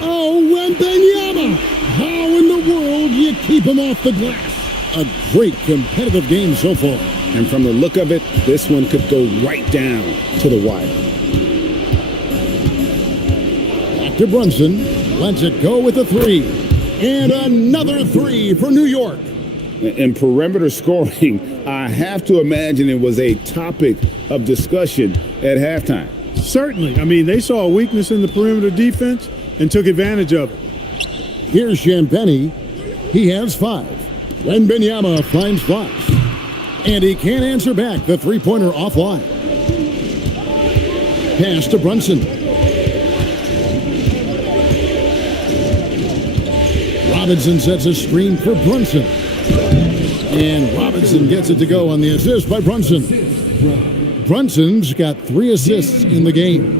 Oh, Wembanyama! How in the world do you keep him off the glass? A great competitive game so far. And from the look of it, this one could go right down to the wire. Back to Brunson. Lets it go with a 3. And another 3 for New York. In perimeter scoring, I have to imagine it was a topic of discussion at halftime. Certainly. I mean, they saw a weakness in the perimeter defense and took advantage of it. Here's Champagny. He has 5. Wembanyama finds Fox. And he can't answer back. The three-pointer offline. Pass to Brunson. Robinson sets a screen for Brunson. And Robinson gets it to go on the assist by Brunson. Brunson's got 3 assists in the game.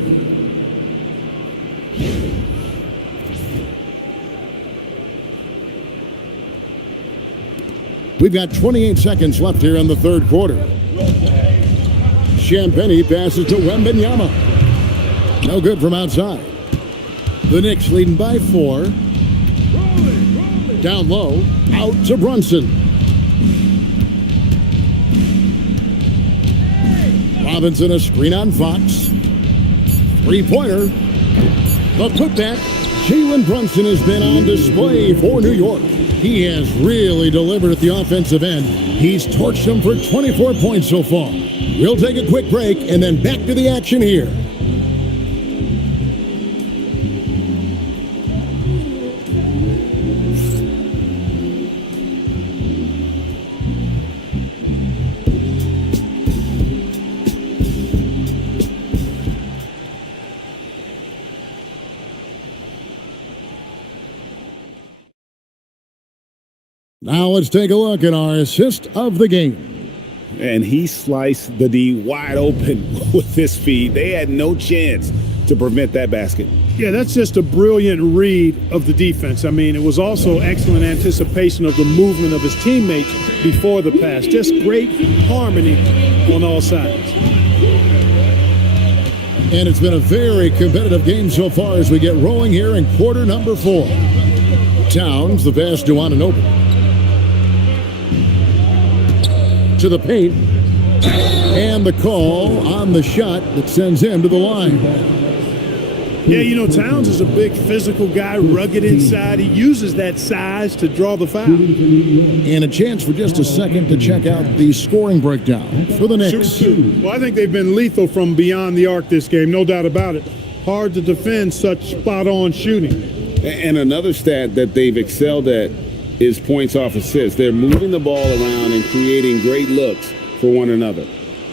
We've got 28 seconds left here in the third quarter. Champagny passes to Wembanyama. No good from outside. The Knicks leading by 4. Down low, out to Brunson. Robinson, a screen on Fox. Three-pointer. The putback. Jalen Brunson has been on display for New York. He has really delivered at the offensive end. He's torched them for 24 points so far. We'll take a quick break and then back to the action here. Now let's take a look at our assist of the game. And he sliced the D wide open with his feed. They had no chance to prevent that basket. Yeah, that's just a brilliant read of the defense. I mean, it was also excellent anticipation of the movement of his teammates before the pass. Just great harmony on all sides. And it's been a very competitive game so far as we get rolling here in quarter number 4. Towns, the pass to Anunoby. To the paint, and the call on the shot that sends him to the line. Yeah, you know, Towns is a big physical guy, rugged inside. He uses that size to draw the foul. And a chance for just a second to check out the scoring breakdown for the Knicks. Well, I think they've been lethal from beyond the arc this game, no doubt about it. Hard to defend such spot-on shooting. And another stat that they've excelled at is points off assists. They're moving the ball around and creating great looks for one another.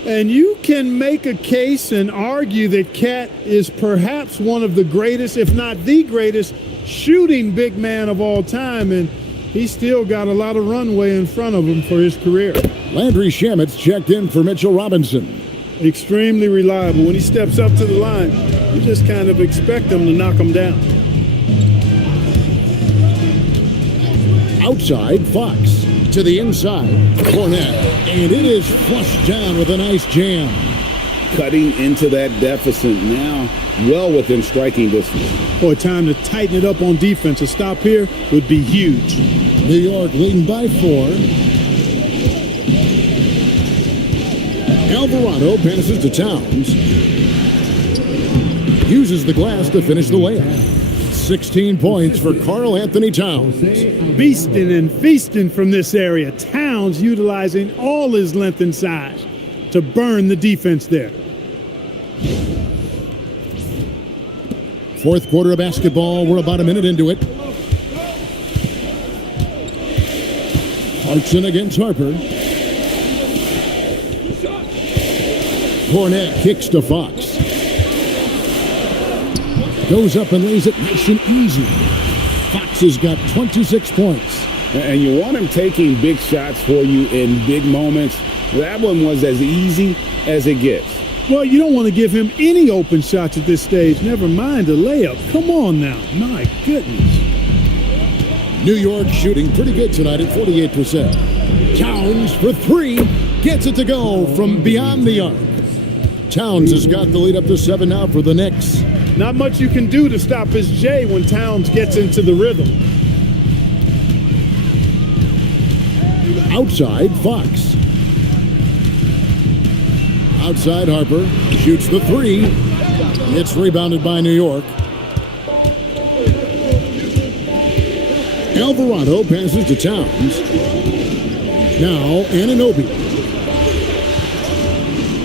And you can make a case and argue that Cat is perhaps one of the greatest, if not the greatest, shooting big man of all time, and he's still got a lot of runway in front of him for his career. Landry Shamit's checked in for Mitchell Robinson. Extremely reliable. When he steps up to the line, you just kind of expect him to knock him down. Outside, Fox. To the inside, Cornette. And it is flushed down with a nice jam. Cutting into that deficit now, well within striking distance. Boy, time to tighten it up on defense. A stop here would be huge. New York leading by 4. Alvarado passes to Towns. Uses the glass to finish the layup. 16 points for Karl Anthony Towns. Beasting and feasting from this area. Towns utilizing all his length and size to burn the defense there. Fourth quarter of basketball. We're about a minute into it. Clarkson against Harper. Cornette kicks to Fox. Goes up and lays it nice and easy. Fox has got 26 points. And you want him taking big shots for you in big moments. That one was as easy as it gets. Well, you don't want to give him any open shots at this stage. Never mind a layup. Come on now. My goodness. New York shooting pretty good tonight at 48%. Towns for 3. Gets it to go from beyond the arc. Towns has got the lead up to 7 now for the Knicks. Not much you can do to stop his J when Towns gets into the rhythm. Outside, Fox. Outside, Harper. Shoots the 3. It's rebounded by New York. Alvarado passes to Towns. Now, Anunoby.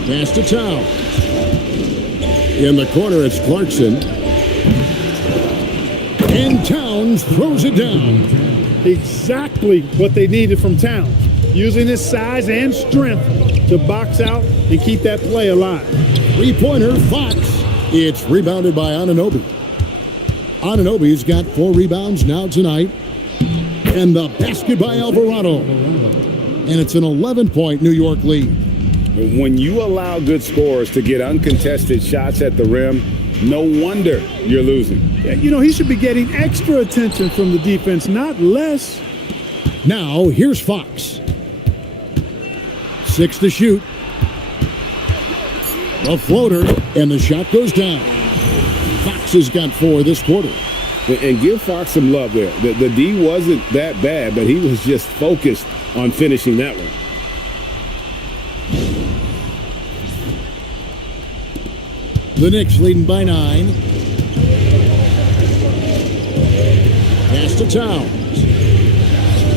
Pass to Towns. In the corner, it's Clarkson. And Towns throws it down. Exactly what they needed from Towns. Using his size and strength to box out and keep that play alive. Three-pointer, Fox. It's rebounded by Anunoby. Anunoby's got 4 rebounds now tonight. And the basket by Alvarado. And it's an 11-point New York lead. When you allow good scorers to get uncontested shots at the rim, no wonder you're losing. Yeah, you know, he should be getting extra attention from the defense, not less. Now, here's Fox. 6 to shoot. A floater, and the shot goes down. Fox has got 4 this quarter. And give Fox some love there. The D wasn't that bad, but he was just focused on finishing that one. The Knicks leading by 9. Pass to Towns.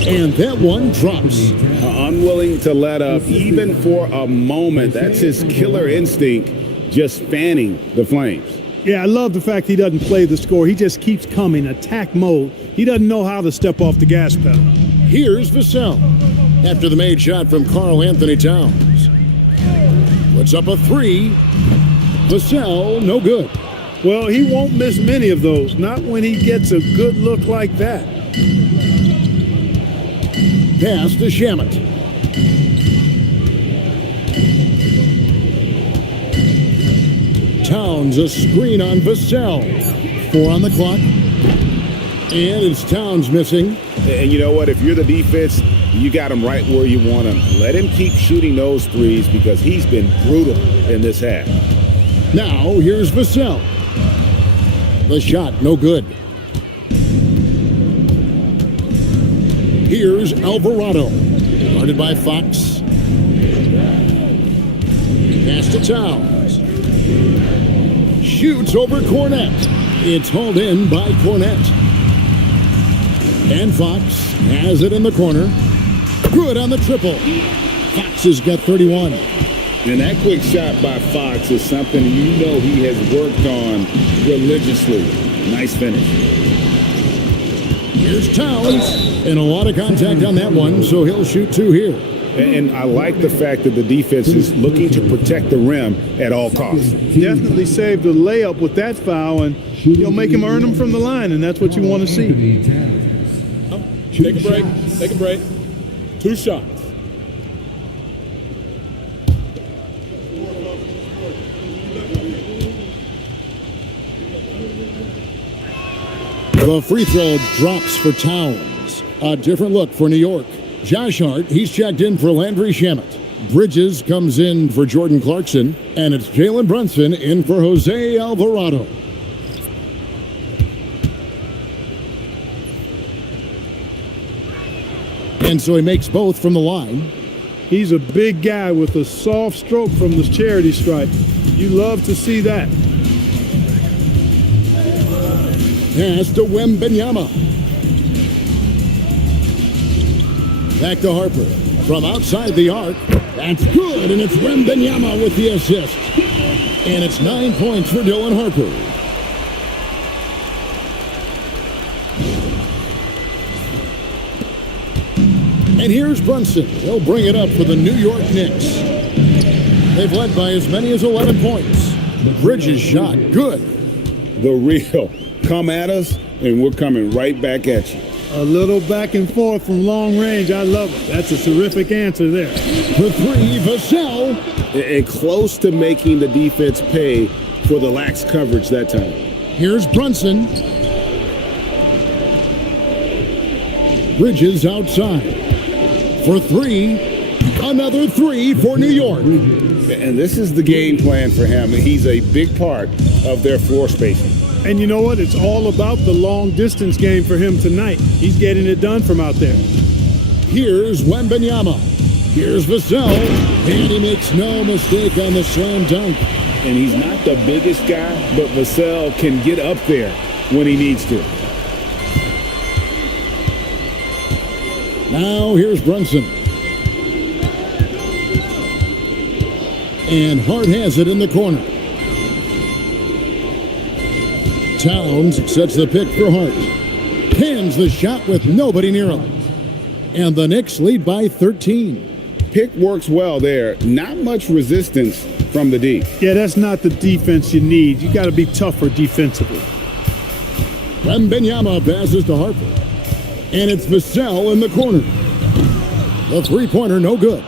And that one drops. Unwilling to let up even for a moment. That's his killer instinct, just fanning the flames. Yeah, I love the fact he doesn't play the score. He just keeps coming, attack mode. He doesn't know how to step off the gas pedal. Here's Vassell. After the made shot from Karl Anthony Towns. Puts up a 3. Vassell, no good. Well, he won't miss many of those. Not when he gets a good look like that. Pass to Shamet. Towns, a screen on Vassell. 4 on the clock. And it's Towns missing. And you know what? If you're the defense, you got him right where you want him. Let him keep shooting those threes because he's been brutal in this half. Now, here's Vassell. The shot, no good. Here's Alvarado. Guarded by Fox. Pass to Towns. Shoots over Cornette. It's hauled in by Cornett. And Fox has it in the corner. Good on the triple. Fox has got 31. And that quick shot by Fox is something you know he has worked on religiously. Nice finish. Here's Towns. And a lot of contact on that one, so he'll shoot 2 here. And I like the fact that the defense is looking to protect the rim at all costs. Definitely saved a layup with that foul, and you'll make him earn them from the line, and that's what you want to see. Take a break. Take a break. 2 shots. The free throw drops for Towns. A different look for New York. Josh Hart, he's checked in for Landry Shamet. Bridges comes in for Jordan Clarkson. And it's Jalen Brunson in for Jose Alvarado. And so he makes both from the line. He's a big guy with a soft stroke from the charity stripe. You love to see that. Pass to Wembanyama. Back to Harper. From outside the arc. That's good, and it's Wembanyama with the assist. And it's 9 points for Dylan Harper. And here's Brunson. He'll bring it up for the New York Knicks. They've led by as many as 11 points. Bridges shot. Good. The real. Come at us, and we're coming right back at you. A little back and forth from long range. I love it. That's a terrific answer there. The 3, Vassell. And close to making the defense pay for the lax coverage that time. Here's Brunson. Bridges outside. For 3. Another 3 for New York. And this is the game plan for him. He's a big part of their floor spacing. And you know what? It's all about the long distance game for him tonight. He's getting it done from out there. Here's Wembanyama. Here's Vassell. And he makes no mistake on the slam dunk. And he's not the biggest guy, but Vassell can get up there when he needs to. Now here's Brunson. And Hart has it in the corner. Towns sets the pick for Hart. Pins the shot with nobody near him. And the Knicks lead by 13. Pick works well there. Not much resistance from the D. Yeah, that's not the defense you need. You got to be tougher defensively. Wembanyama passes to Harper. And it's Vassell in the corner. The three-pointer no good.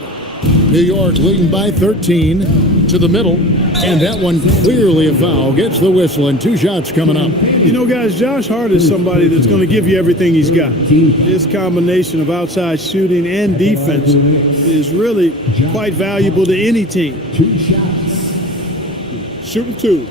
New York leading by 13 to the middle. And that one clearly a foul. Gets the whistle and 2 shots coming up. You know, guys, Josh Hart is somebody that's going to give you everything he's got. His combination of outside shooting and defense is really quite valuable to any team. Shooting 2.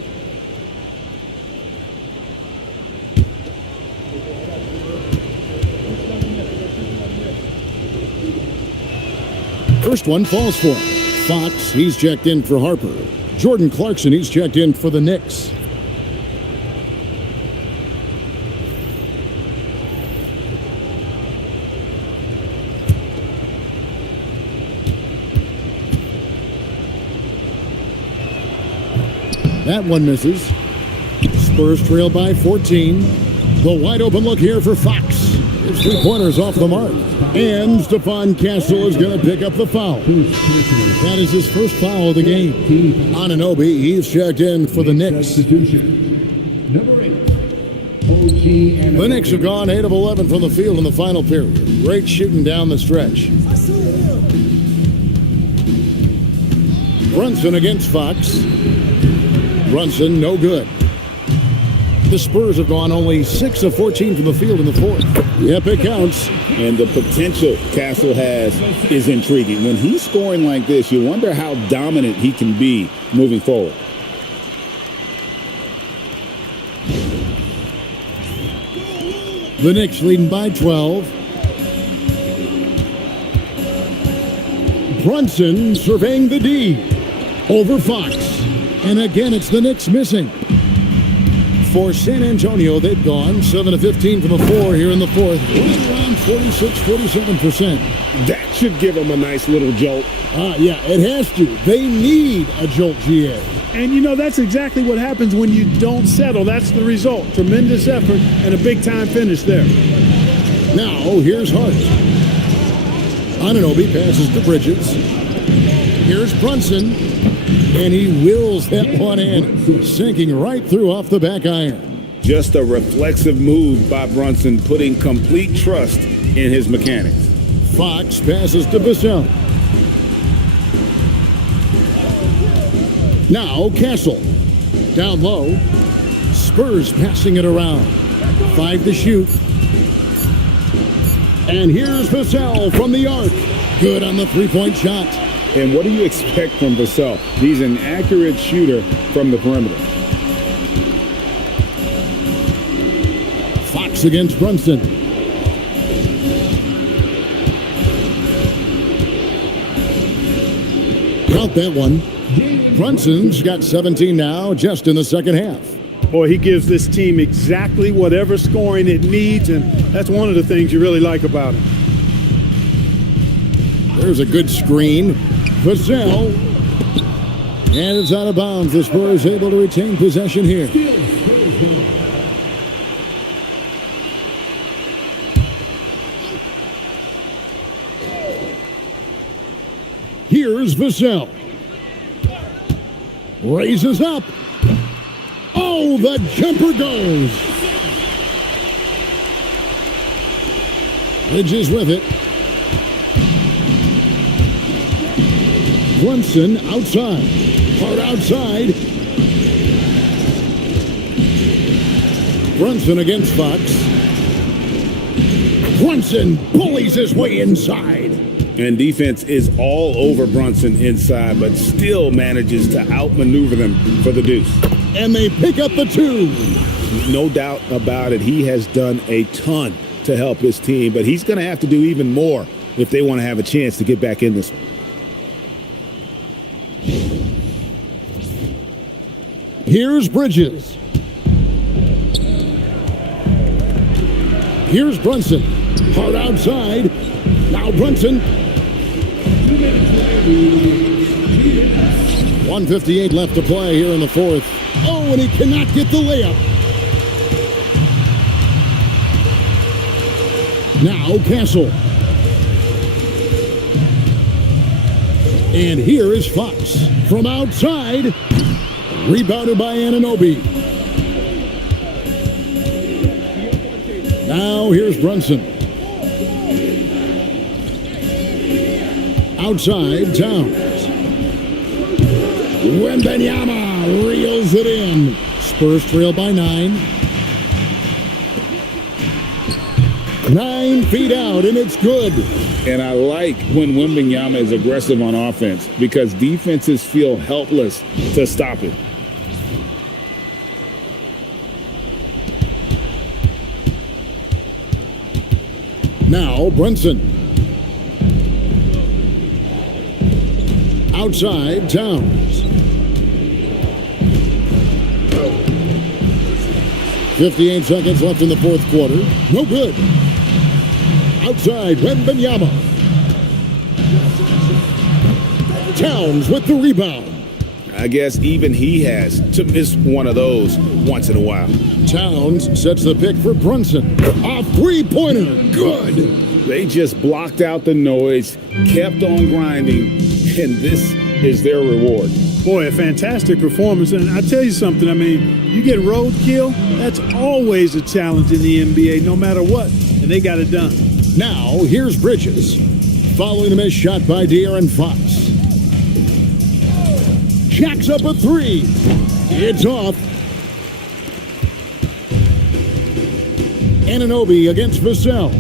First one falls for him. Fox, he's checked in for Harper. Jordan Clarkson, he's checked in for the Knicks. That one misses. Spurs trail by 14. The wide open look here for Fox. His 3-pointer's off the mark. And Stephon Castle is going to pick up the foul. That is his first foul of the game. Anunoby, he's checked in for the Knicks. The Knicks have gone 8 of 11 from the field in the final period. Great shooting down the stretch. Brunson against Fox. Brunson, no good. The Spurs have gone only 6 of 14 from the field in the fourth. Yep, it counts. And the potential Castle has is intriguing. When he's scoring like this, you wonder how dominant he can be moving forward. The Knicks leading by 12. Brunson surveying the D over Fox. And again, it's the Knicks missing. For San Antonio, they've gone 7 of 15 from the floor here in the fourth. Right around 46-47%. That should give them a nice little jolt. Yeah, it has to. They need a jolt, GA. And you know, that's exactly what happens when you don't settle. That's the result. Tremendous effort and a big-time finish there. Now, here's Hart. Anunoby passes to Bridges. Here's Brunson. And he wills that one in, sinking right through off the back iron. Just a reflexive move by Brunson, putting complete trust in his mechanics. Fox passes to Vassell. Now Castle. Down low. Spurs passing it around. 5 to shoot. And here's Vassell from the arc. Good on the three-point shot. And what do you expect from Vassell? He's an accurate shooter from the perimeter. Fox against Brunson. Count that one. Brunson's got 17 now, just in the second half. Boy, he gives this team exactly whatever scoring it needs, and that's one of the things you really like about him. There's a good screen. Vassell. And it's out of bounds. The Spurs able to retain possession here. Here's Vassell. Raises up. Oh, the jumper goes. Bridges with it. Brunson outside. Hard outside. Brunson against Fox. Brunson bullies his way inside. And defense is all over Brunson inside, but still manages to outmaneuver them for the deuce. And they pick up the 2. No doubt about it. He has done a ton to help his team, but he's going to have to do even more if they want to have a chance to get back in this one. Here's Bridges. Here's Brunson. Hard outside. Now Brunson. 1:58 left to play here in the fourth. Oh, and he cannot get the layup. Now Castle. And here is Fox from outside. Rebounded by Anunoby. Now here's Brunson. Outside, Towns. Wembanyama reels it in. Spurs trail by 9. 9 feet out, and it's good. And I like when Wembanyama is aggressive on offense because defenses feel helpless to stop it. Now Brunson. Outside, Towns. 58 seconds left in the fourth quarter. No good. Outside, Wembanyama. Towns with the rebound. I guess even he has to miss one of those once in a while. Towns sets the pick for Brunson. A three-pointer. Good. They just blocked out the noise, kept on grinding, and this is their reward. Boy, a fantastic performance. And I tell you something, I mean, you get roadkill, that's always a challenge in the NBA, no matter what. And they got it done. Now, here's Bridges. Following the missed shot by De'Aaron Fox. Jacks up a 3. It's off. Anunoby against Vassell.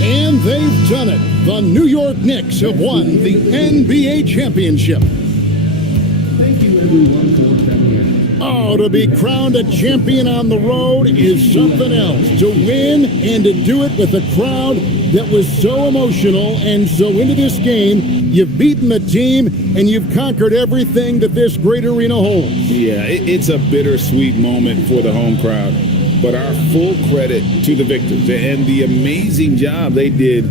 And they've done it. The New York Knicks have won the NBA championship. Thank you, everyone, for coming in. Oh, to be crowned a champion on the road is something else. To win and to do it with a crowd that was so emotional and so into this game. You've beaten the team, and you've conquered everything that this great arena holds. Yeah, it's a bittersweet moment for the home crowd, but our full credit to the victors and the amazing job they did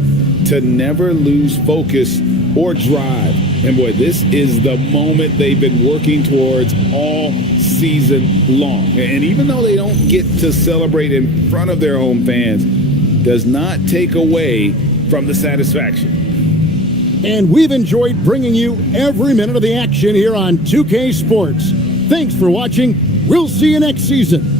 to never lose focus or drive. And boy, this is the moment they've been working towards all season long. And even though they don't get to celebrate in front of their home fans, does not take away from the satisfaction. And we've enjoyed bringing you every minute of the action here on 2K Sports. Thanks for watching. We'll see you next season.